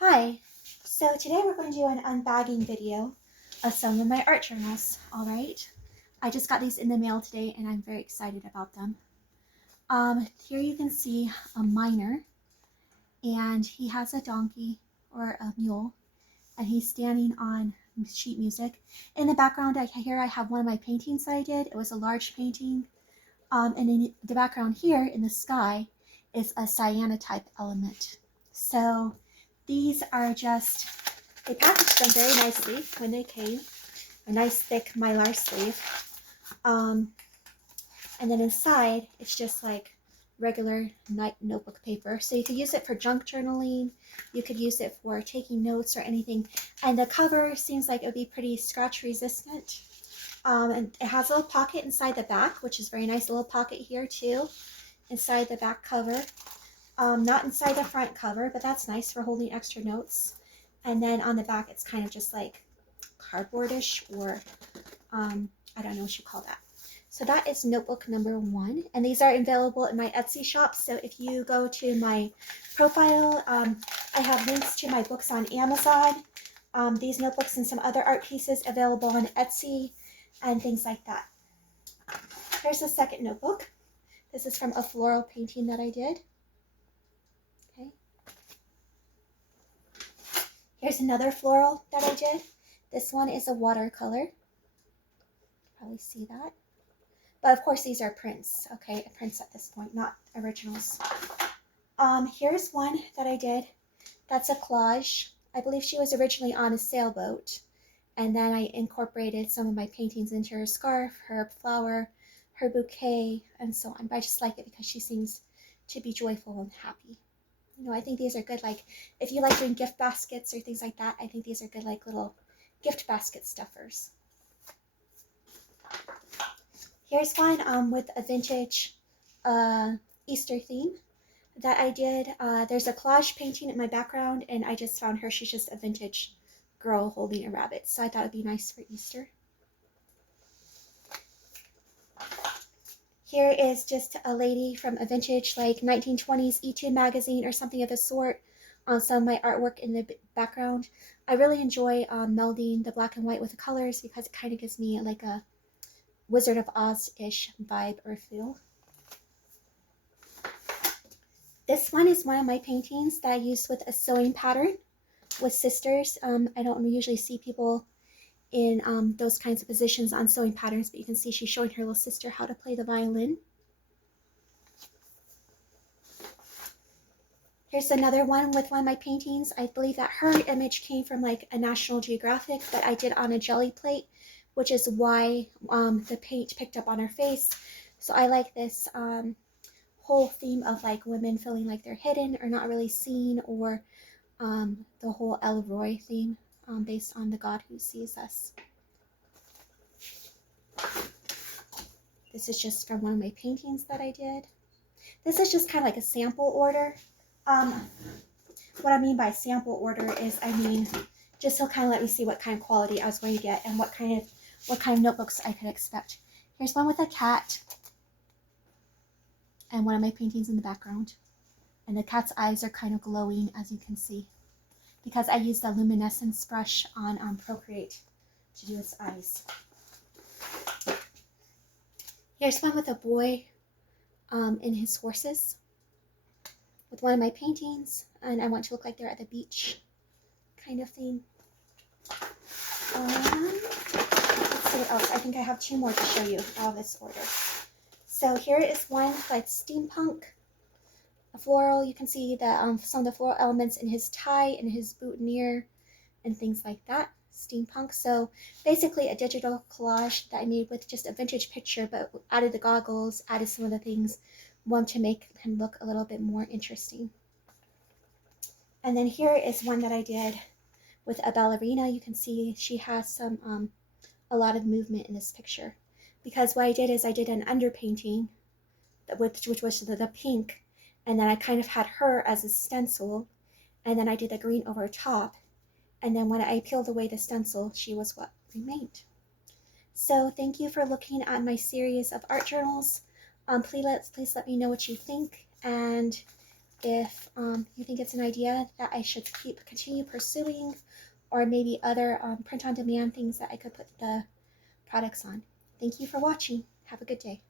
Hi, so today we're going to do an unbagging video of some of my art journals, alright? I just got these in the mail today and I'm very excited about them. Here you can see a miner, and he has a donkey or a mule, and he's standing on sheet music. In the background here I have one of my paintings that I did. It was a large painting, and in the background here in the sky is a cyanotype element. So these are just, they packaged them very nicely when they came, a nice thick mylar sleeve. And then inside, it's just like regular notebook paper. So you could use it for junk journaling, you could use it for taking notes or anything. And the cover seems like it would be pretty scratch resistant. And it has a little pocket inside the back, which is very nice. A little pocket here too, inside the back cover. Not inside the front cover, but that's nice for holding extra notes. And then on the back, it's kind of just like cardboardish, or I don't know what you call that. So that is notebook number 1, and these are available in my Etsy shop. So if you go to my profile, I have links to my books on Amazon, these notebooks and some other art pieces available on Etsy and things like that. Here's the second notebook. This is from a floral painting that I did. Okay. Here's another floral that I did. This one is a watercolor. Probably see that. But of course these are prints, okay? Prints at this point, not originals. Here's one that I did. That's a collage. I believe she was originally on a sailboat, and then I incorporated some of my paintings into her scarf, her flower, her bouquet, and so on. But I just like it because she seems to be joyful and happy. You know, I think these are good, like, if you like doing gift baskets or things like that, I think these are good, like, little gift basket stuffers. Here's one with a vintage Easter theme that I did. There's a collage painting in my background, and I just found her. She's just a vintage girl holding a rabbit, so I thought it'd be nice for Easter. Here is just a lady from a vintage, like 1920s E2 magazine or something of the sort, on some of my artwork in the background. I really enjoy melding the black and white with the colors because it kind of gives me like a Wizard of Oz-ish vibe or feel. This one is one of my paintings that I used with a sewing pattern with sisters. I don't usually see people in those kinds of positions on sewing patterns, but you can see she's showing her little sister how to play the violin. Here's another one with one of my paintings. I believe that her image came from like a National Geographic, but I did on a jelly plate, which is why the paint picked up on her face. So I like this whole theme of like women feeling like they're hidden or not really seen, or the whole El Roy theme based on the God who sees us. This is just from one of my paintings that I did. This is just kind of like a sample order. What I mean by sample order is, I mean, just to kind of let me see what kind of quality I was going to get and what kind of notebooks I could expect. Here's one with a cat and one of my paintings in the background. And the cat's eyes are kind of glowing, as you can see, because I used a luminescence brush on Procreate to do its eyes. Here's one with a boy in his horses with one of my paintings, and I want to look like they're at the beach kind of thing. Let's see what else. I think I have 2 more to show you out of this order. So here is one that's steampunk, a floral. You can see the some of the floral elements in his tie and his boutonniere and things like that. Steampunk. So basically a digital collage that I made with just a vintage picture, but added the goggles, added some of the things, one to make him look a little bit more interesting. And then here is one that I did with a ballerina. You can see she has some a lot of movement in this picture, because what I did is I did an underpainting which was the pink, and then I kind of had her as a stencil, and then I did the green over top, and then when I peeled away the stencil, she was what remained. So thank you for looking at my series of art journals. Please let me know what you think, and if you think it's an idea that I should continue pursuing, or maybe other print-on-demand things that I could put the products on. Thank you for watching. Have a good day.